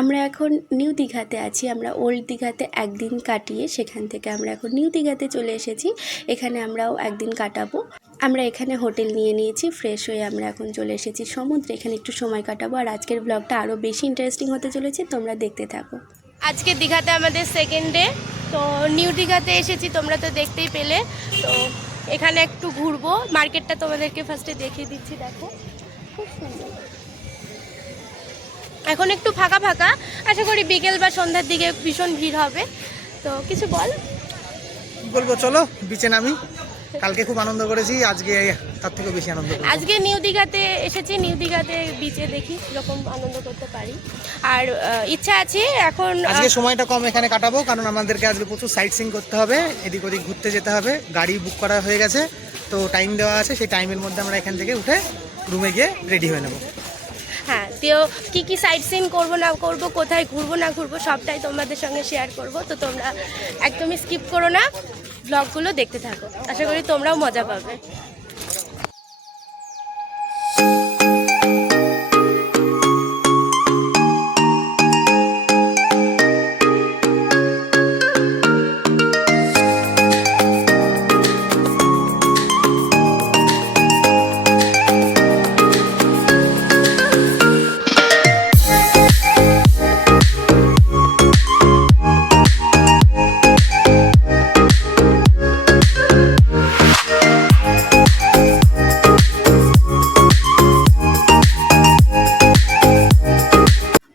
আমরা এখন নিউ দীঘাতে আছি। আমরা ওল্ড দীঘাতে একদিন কাটিয়ে সেখান থেকে আমরা এখন নিউ দীঘাতে চলে এসেছি। এখানে আমরাও একদিন কাটাবো। আমরা এখানে হোটেল নিয়ে নিয়েছি, ফ্রেশ হয়ে আমরা এখন চলে এসেছি সমুদ্রে। এখানে একটু সময় কাটাবো আর আজকের ব্লগটা আরও বেশি ইন্টারেস্টিং হতে চলেছে, তোমরা দেখতে থাকো। আজকে দীঘাতে আমাদের সেকেন্ড ডে, তো নিউ দীঘাতে এসেছি, তোমরা তো দেখতেই পেলে। তো এখানে একটু ঘুরবো, মার্কেটটা তোমাদেরকে ফার্স্টে দেখিয়ে দিচ্ছি। দেখো খুব সুন্দর, এখন একটু ফাঁকা ফাঁকা, আশা করি বিকেল বা সন্ধ্যার দিকে ভীষণ ভিড় হবে। তো কিছু বলবো, চলো বিচে নামি। কালকে খুব আনন্দ করেছি, আজকে তার থেকে বেশি আনন্দ করব। আজকে নিউ দীঘাতে এসেছি, নিউ দীঘাতে বিচে দেখি কীরকম আনন্দ করতে পারি। আর ইচ্ছা আছে এখন, আজকে সময়টা কম এখানে কাটাবো, কারণ আমাদেরকে আজকে প্রচুর সাইট সিইং করতে হবে, এদিক ওদিক ঘুরতে যেতে হবে। গাড়ি বুক করা হয়ে গেছে, তো টাইম দেওয়া আছে, সেই টাইমের মধ্যে আমরা এখান থেকে উঠে রুমে গিয়ে রেডি হয়ে নেবো। হ্যাঁ, তো কী সাইট সিন করবো না করবো, কোথায় ঘুরবো না ঘুরবো, সবটাই তোমাদের সঙ্গে শেয়ার করব। তো তোমরা একদমই স্কিপ করো না, ব্লগগুলো দেখতে থাকো, আশা করি তোমরাও মজা পাবে।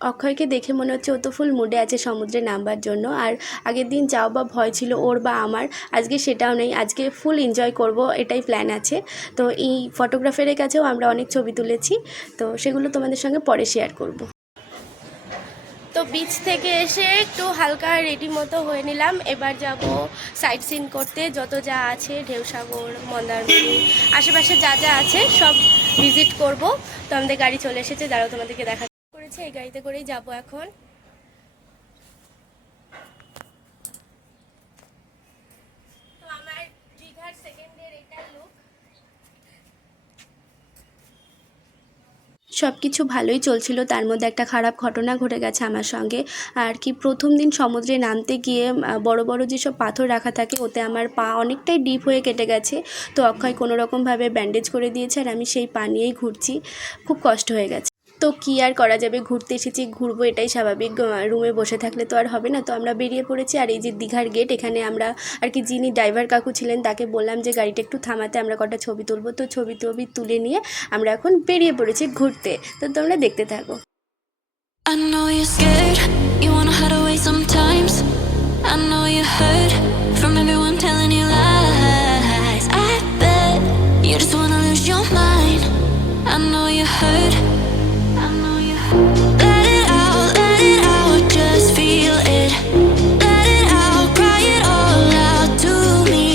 অক্ষয়কে দেখে মনে হচ্ছে ও তো ফুল মুডে আছে সমুদ্রে নামবার জন্য। আর আগের দিন যাও বা ভয় ছিল ওর বা আমার, আজকে সেটাও নেই। আজকে ফুল এনজয় করব, এটাই প্ল্যান আছে। তো এই ফটোগ্রাফারের কাছেও আমরা অনেক ছবি তুলেছি, তো সেগুলো তোমাদের সঙ্গে পরে শেয়ার করব। তো বিচ থেকে এসে একটু হালকা রেডি মতো হয়ে নিলাম। এবার যাব সাইট সিন করতে, যত যা আছে ঢেউসাগর, মন্দারমণি, আশেপাশে যা যা আছে সব ভিজিট করব। তো আমাদের গাড়ি চলে এসেছে, দাঁড়াও তোমাদেরকে দেখা করেছে। এই গাড়িতে করেই যাব এখন। তো আমার দীঘার সেকেন্ড ডে এটার লুক। সব কিছু ভালোই চলছিল, তার মধ্যে একটা খারাপ ঘটনা ঘটে গেছে আমার সঙ্গে। আর কি, প্রথম দিন সমুদ্রে নামতে গিয়ে বড় বড় যেসব পাথর রাখা থাকে, ওতে আমার পা অনেকটাই ডিপ হয়ে কেটে গেছে। তো অক্ষয় কোনো রকমভাবে ব্যান্ডেজ করে দিয়েছে, আর আমি সেই পা নিয়েই ঘুরছি। খুব কষ্ট হয়ে গেছে। তো কী আর করা যাবে, ঘুরতে এসেছি, ঘুরবো, এটাই স্বাভাবিক। রুমে বসে থাকলে তো আর হবে না। তো আমরা বেরিয়ে পড়েছি। আর এই যে দীঘার গেট, এখানে আমরা আর কি, যিনি ড্রাইভার কাকু ছিলেন তাকে বললাম যে গাড়িটা একটু থামাতে, আমরা কটা ছবি তুলবো। তো ছবি তুলে নিয়ে আমরা এখন বেরিয়ে পড়েছি ঘুরতে। তো তোমরা দেখতে থাকো। I know you're scared, you wanna hide away sometimes. I know you hurt from everyone telling you lies. I bet you just wanna lose your mind. I know you hurt, I know you hurt. Let it out, just feel it. Let it out, cry it all out to me.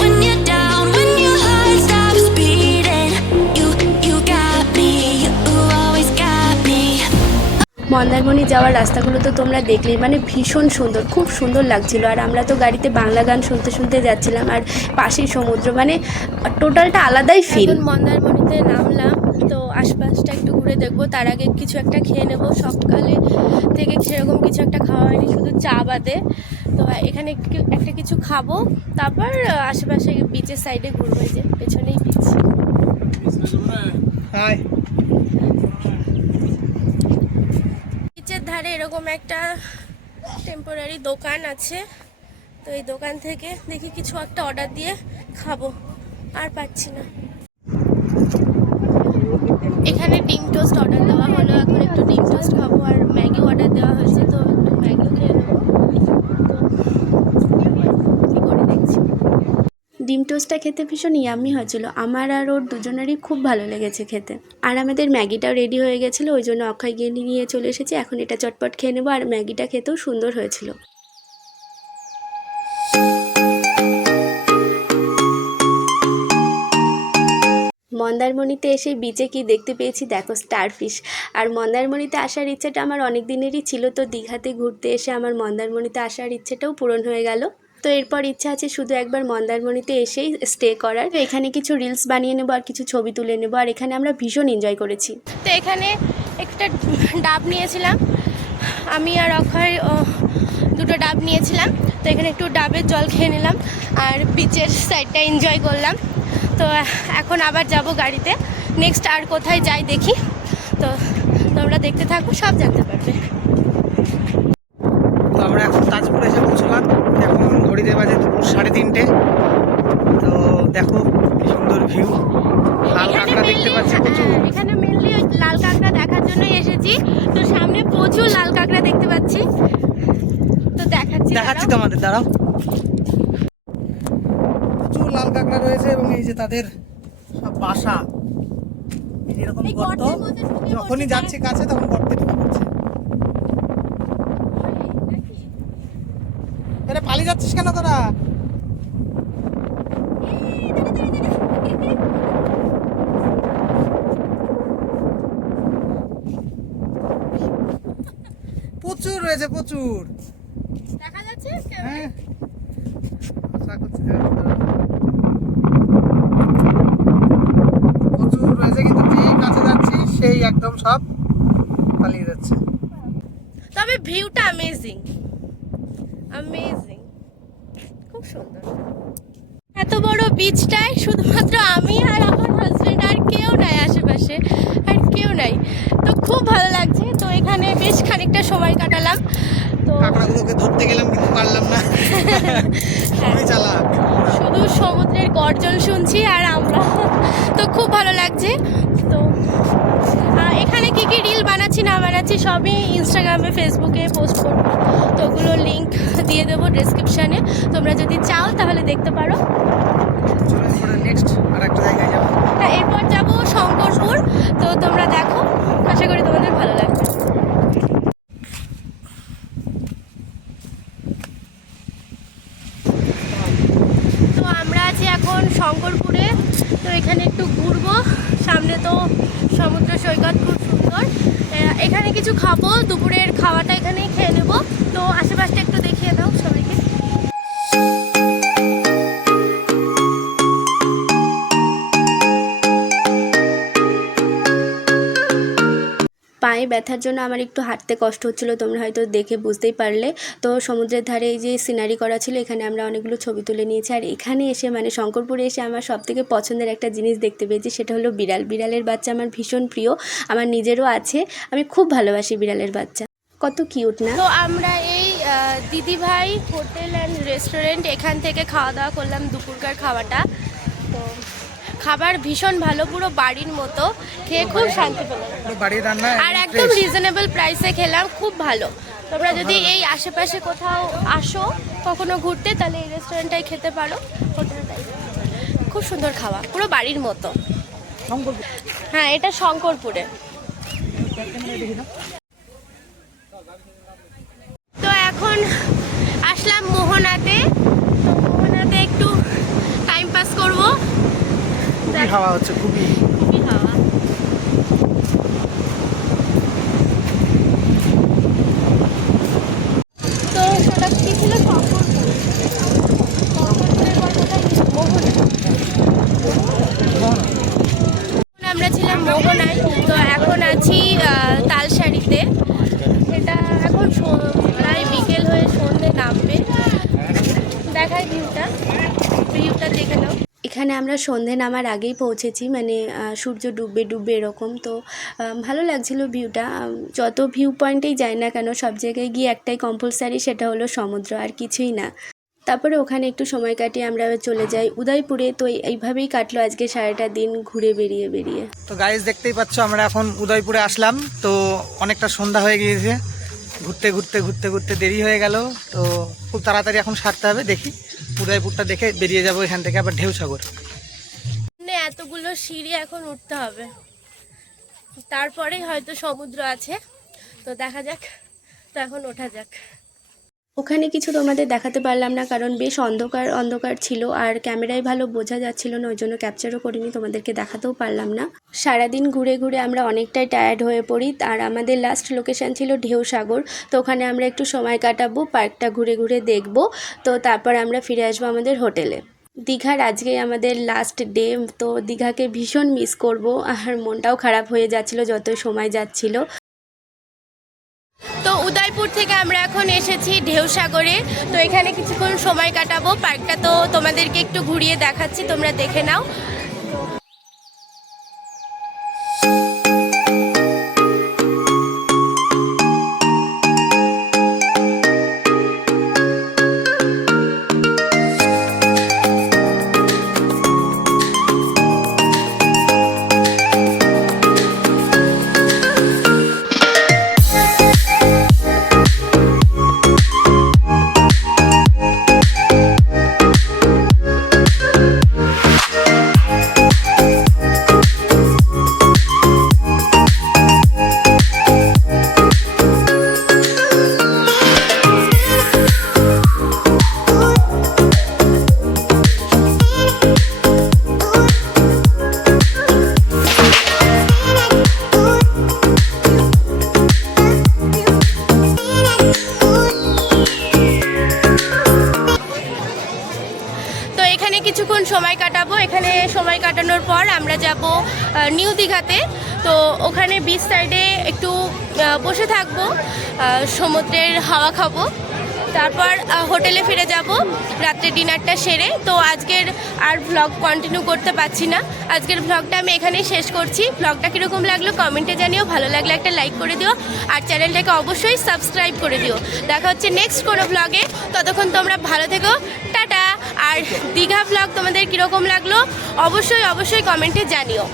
When you're down, when your heart stops beating, you got me, you always got me. Mandarmani যাওয়ার রাস্তাগুলো তো তোমরা দেখলেই, মানে ভীষণ সুন্দর, খুব সুন্দর লাগছিল। আর আমরা তো গাড়িতে বাংলা গান শুনতে শুনতে যাচ্ছিলাম, আর পাশেই সমুদ্র, মানে টোটালটা আলাদাই ফিল। মন্দারমণিতে নামলাম, তো আশপাশটা একটু ঘুরে দেখবো। তার আগে কিছু একটা খেয়ে নেবো, সকালে থেকে সেরকম কিছু একটা খাওয়া হয়নি, শুধু চা বাদে। তো এখানে একটা কিছু খাবো, তারপর আশেপাশে বিচের সাইডে ঘুরবো। এই যে পেছনেই বিচ। বিচের ধারে এরকম একটা টেম্পোরারি দোকান আছে, তো এই দোকান থেকে দেখি কিছু একটা অর্ডার দিয়ে খাবো, আর পাচ্ছি না। এখানে ডিম টোস্ট অর্ডার দেওয়া হলো, এখন একটু ডিম টোস্ট খাবো। আর ম্যাগি অর্ডার দেওয়া হয়েছে, তো একটু ম্যাগিও খেয়ে নেবো। তো কী করে দেখছি। ডিম টোস্টটা খেতে ভীষণ ইয়াম্মি হয়েছিল, আমার আর ওর দুজনেরই খুব ভালো লেগেছে খেতে। আর আমাদের ম্যাগিটাও রেডি হয়ে গেছিলো, ওই জন্য অক্ষয় গিয়ে নিয়ে চলে এসেছে। এখন এটা চটপট খেয়ে নেবো। আর ম্যাগিটা খেতেও সুন্দর হয়েছিল। মন্দারমণিতে এসে বিচে কি দেখতে পেয়েছি দেখো, স্টারফিশ। আর মন্দারমণিতে আসার ইচ্ছেটা আমার অনেক দিনেরই ছিল। তো দীঘাতে ঘুরতে এসে আমার মন্দারমণিতে আসার ইচ্ছেটাও পূরণ হয়ে গেল। তো এরপর ইচ্ছা আছে শুধু একবার মন্দারমণিতে এসেই স্টে করার। তো এখানে কিছু রিলস বানিয়ে নেবো আর কিছু ছবি তুলে নেবো। আর এখানে আমরা ভীষণ এনজয় করেছি। তো এখানে একটা ডাব নিয়েছিলাম, আমি আর অক্ষয় দুটো ডাব নিয়েছিলাম, তো এখানে একটু ডাবের জল খেয়ে নিলাম আর বিচের সাইডটা এনজয় করলাম। তো এখন আবার যাব গাড়িতে, নেক্সট আর কোথায় যাই দেখি। তো তোমরা দেখতে থাকো, সব জানতে পারবে। তো আমরা এখন তাজপুরে এসে পৌঁছলাম, এখন ঘড়িতে বাজে দুপুর 3:30। তো দেখো কি সুন্দর ভিউ, লাল কাঁকড়া দেখতে পাচ্ছি প্রচুর। এখানে মেনলি লাল কাঁকড়া দেখার জন্যই এসেছি। তো সামনে প্রচুর লাল কাঁকড়া দেখতে পাচ্ছি, তো দেখাচ্ছি তোমাদের, দাঁড়াও। প্রচুর লাল কাঁকড়া রয়েছে এবং এই যে তাদের সব বাসা, এই যে এরকম এই গর্ত, গর্তের মধ্যে ঢুকে যখনই পড়ছে। যাচ্ছে কাছে তখন গর্তে ঢুকে পড়ছে। আরে পালিয়ে যাচ্ছিস কেন তোরা? প্রচুর রয়েছে, প্রচুর। দেখা যাচ্ছে হ্যাঁ, প্রচুর রয়েছে, কিন্তু যেই কাছে যাচ্ছি সেই একদম সব পালিয়ে যাচ্ছে। তবে ভিউটা অ্যামেজিং, অ্যামেজিং, খুব সুন্দর। এত বড় বিচটায় শুধুমাত্র আমি আর আমার হাজবেন্ড, আর কেউ নাই আশেপাশে, আর কেউ নাই। তো খুব ভালো লাগছে। তো এখানে বেশ খানিকটা সময় কাটালাম। তো কাঁকড়াগুলোকে ধরতে গেলাম কিন্তু পারলাম না, খুবই চালাক। শুধু সমুদ্রের গর্জন শুনছি আর আমরা। তো খুব ভালো লাগছে। তো এখানে কি কি রিল বানাচ্ছি না বানাচ্ছি সবই ইনস্টাগ্রামে, ফেসবুকে পোস্ট করবো। তো ওগুলো লিঙ্ক দিয়ে দেবো ডেসক্রিপশানে, তোমরা যদি চাও তাহলে দেখতে পারো। নেক্সট আর একটা জায়গায় যাবো। হ্যাঁ, এরপর যাবো শঙ্করপুর। তো তোমরা দেখো, আশা করি তোমাদের ভালো লাগবে। তো আমরা আছি এখন শঙ্করপুরে। তো এখানে একটু ঘুরবো, সামনে তো সমুদ্র সৈকত খুব সুন্দর। এখানে কিছু খাবো, দুপুরের খাওয়াটা এখানেই খেয়ে নেবো। তো আশেপাশটা একটু দেখিয়ে দাও সবাইকে। পায়ে ব্যথার জন্য আমার একটু হাঁটতে কষ্ট হচ্ছিলো, তোমরা হয়তো দেখে বুঝতেই পারলে। তো সমুদ্রের ধারে এই যে সিনারি করা ছিল, এখানে আমরা অনেকগুলো ছবি তুলে নিয়েছি। আর এখানে এসে মানে শঙ্করপুরে এসে আমার সবথেকে পছন্দের একটা জিনিস দেখতে পেয়েছি, সেটা হলো বিড়াল। বিড়ালের বাচ্চা আমার ভীষণ প্রিয়, আমার নিজেরও আছে। আমি খুব ভালোবাসি বিড়ালের বাচ্চা, কত কিউট না। তো আমরা এই দিদিভাই হোটেল অ্যান্ড রেস্টুরেন্ট, এখান থেকে খাওয়া দাওয়া করলাম দুপুরকার খাওয়াটা। তো খাবার ভীষণ ভালো, পুরো বাড়ির মতো, খেয়ে খুব শান্তি পেলাম। বাড়ির রান্না আর একদম রিজনেবল প্রাইসে খেলাম, খুব ভালো। তোমরা যদি এই আশেপাশে কোথাও আসো কখনো ঘুরতে, তাহলে এই রেস্টুরেন্টটাই খেতে পারো, হোটেলটাই। খুব সুন্দর খাওয়া, পুরো বাড়ির মতো। হ্যাঁ, এটা শঙ্করপুরে। তো এখন আসলাম মোহনাতে। তো মোহনাতে একটু টাইম পাস করবো। খুবই হাওয়া হচ্ছে, খুবই। খুবই হাওয়া। তো সেটা কি ছিল? শঙ্করপুর। শঙ্করপুরের কথাটা মোহনা। আমরা ছিলাম মোহনায়, তো এখন আছি তালসারিতে। এটা এখন প্রায় বিকেল হয়ে সন্ধ্যে নামবে। দেখায় ভিউটা দেখে নাও। এখানে আমরা সন্ধে নামার আগেই পৌঁছেছি, মানে সূর্য ডুববে ডুববে এরকম। তো ভালো লাগছিল ভিউটা। যত ভিউ পয়েন্টেই যাই না কেন, সব জায়গায় গিয়ে একটাই কম্পালসারি, সেটা হলো সমুদ্র, আর কিছুই না। তারপরে ওখানে একটু সময় কাটিয়ে আমরা চলে যাই উদয়পুরে। তো এইভাবেই কাটলো আজকে সারাটা দিন ঘুরে বেরিয়ে। তো গাইজ দেখতেই পাচ্ছ, আমরা এখন উদয়পুরে আসলাম। তো অনেকটা সন্ধ্যা হয়ে গিয়েছে, ঘুরতে দেরি হয়ে গেল। তো খুব তাড়াতাড়ি এখন সারতে হবে। দেখি উদয়পুরটা দেখে বেরিয়ে যাব এখান থেকে আবার ঢেউসাগর। এতগুলো সিঁড়ি এখন উঠতে হবে, তারপরেই হয়তো সমুদ্র আছে। তো দেখা যাক, তো এখন ওঠা যাক। ওখানে কিছু তোমাদের দেখাতে পারলাম না, কারণ বেশ অন্ধকার ছিল, আর ক্যামেরায় ভালো বোঝা যাচ্ছিল না, ওই জন্য ক্যাপচারও করিনি, তোমাদেরকে দেখাতেও পারলাম না। সারাদিন ঘুরে আমরা অনেকটাই টায়ার্ড হয়ে পড়ি। আর আমাদের লাস্ট লোকেশান ছিল ঢেউসাগর। তো ওখানে আমরা একটু সময় কাটাবো, পার্কটা ঘুরে দেখবো। তো তারপর আমরা ফিরে আসবো আমাদের হোটেলে। দীঘার আজকে আমাদের লাস্ট ডে। তো দীঘাকে ভীষণ মিস করব, আর মনটাও খারাপ হয়ে যাচ্ছিল যত সময় যাচ্ছিল। তো উদয়পুর থেকে আমরা এখন এসেছি ঢেউসাগরে। তো এখানে কিছুক্ষণ সময় কাটাবো। পার্কটা তো তোমাদেরকে একটু ঘুরিয়ে দেখাচ্ছি, তোমরা দেখে নাও। তো এখানে কিছুক্ষণ সময় কাটাবো। এখানে সময় কাটানোর পর আমরা যাব নিউ দীঘাতে। তো ওখানে বিচ সাইডে একটু বসে থাকবো, সমুদ্রের হাওয়া খাবো, তারপর হোটেলে ফিরে যাব রাত্রে ডিনারটা সেরে। তো আজকের আর ভ্লগ কন্টিনিউ করতে পারছি না, আজকের ভ্লগটা আমি এখানেই শেষ করছি। ভ্লগটা কীরকম লাগলো কমেন্টে জানিও, ভালো লাগলে একটা লাইক করে দিও, আর চ্যানেলটাকে অবশ্যই সাবস্ক্রাইব করে দিও। দেখা হচ্ছে নেক্সট কোনো ভ্লগে, ততক্ষণ তোমরা ভালো থেকো, টাটা। আর দীঘা ভ্লগ তোমাদের কীরকম লাগলো অবশ্যই কমেন্টে জানিও।